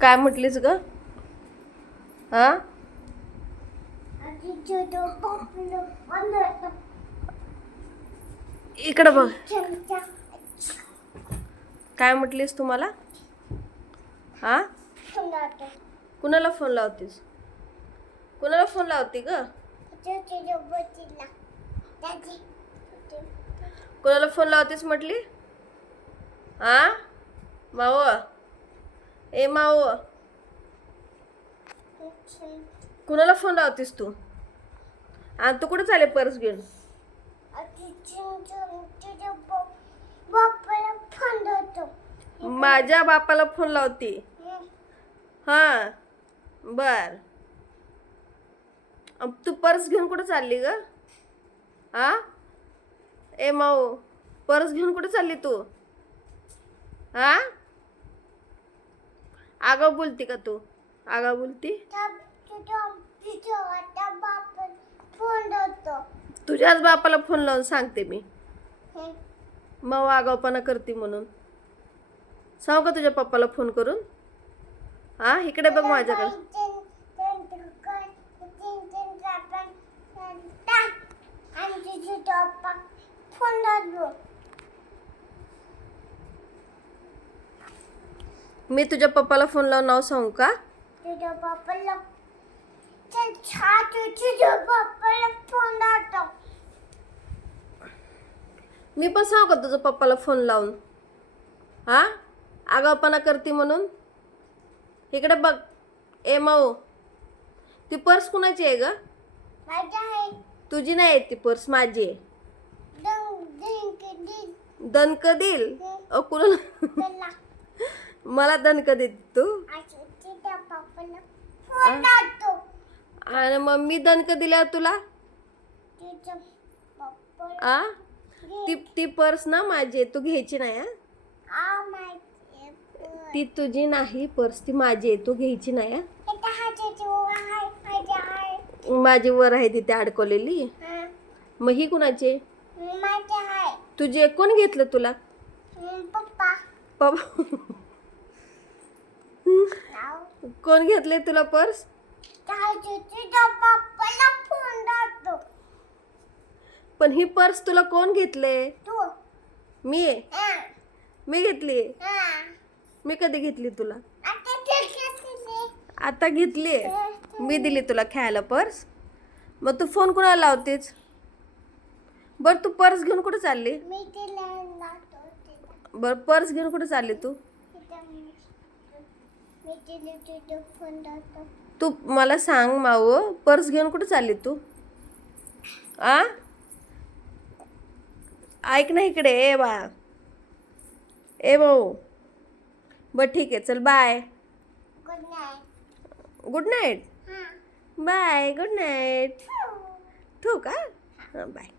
काय म्हटलीस ग? हा, इकडे बघ. काय म्हटलीस तुम्हाला? हा, कुणाला फोन लावतीस? कुणाला फोन लावती ग? कुणाला फोन लावतीस म्हटली? हा, माव, ए माव, कुणाला फोन लावतीस तू? आणि तू कुठे चाले पर्स घेऊन? माझ्या बापाला फोन लावती? हा, बर. तू पर्स घेऊन कुठे चालली ग? हा, ए माऊ, पर्स घेऊन कुठे चालली तू? हा, आगाव बोलती का तू? आगाव बोलती? तुझ्याच बापाला फोन लावून सांगते मी. मग आगावपणा करते म्हणून सांगू का तुझ्या पप्पाला फोन करून? हा, इकडे बघ माझ्याकडे. मी तुझ्या पप्पाला फोन लावून नाव सांगू का? तुझ्या पप्पाला फोन लावतो. मी पण सांगू का तुझ्या पप्पाला फोन लावून? हा, आगावपणा करते म्हणून. इकडे बघ. ए माऊ, ती पर्स कुणाची आहे ग? तुझी नाही ती पर्स, माझी आहे. दणक देईल? कुणाला? मला दणक देत तू? आणि मग मी दणक दिल्यावर तुला? आ, ती पर्स ना माझी आहे, तू घ्यायची नाही. हा, ती तुझी नाही पर्स, ती माझी आहे, तू घ्यायची नाही. माझी वर आहे तिथे अडकवलेली. मग ही कुणाची? तुझे कोण घेतलं तुला? पप्पा. कोण घेतले तुला पर्स? पण ही पर्स तुला कोण घेतले? मी. मी घेतली? मी कधी घेतली तुला? आता घेतली? मी दिली तुला खेळायला पर्स? मग तू फोन कुणाला लावतेस? बर, तू पर्स घेऊन कुठे चालली? बर, पर्स घेऊन कुठे चालली तू? तू मला सांग माऊ, पर्स घेऊन कुठे चालली तू? आ, ऐक ना इकडे. ए बा, ए भाऊ. बर ठीक आहे, चल bye. Good night. Bye, good night. ठेवू का? हां, बाय.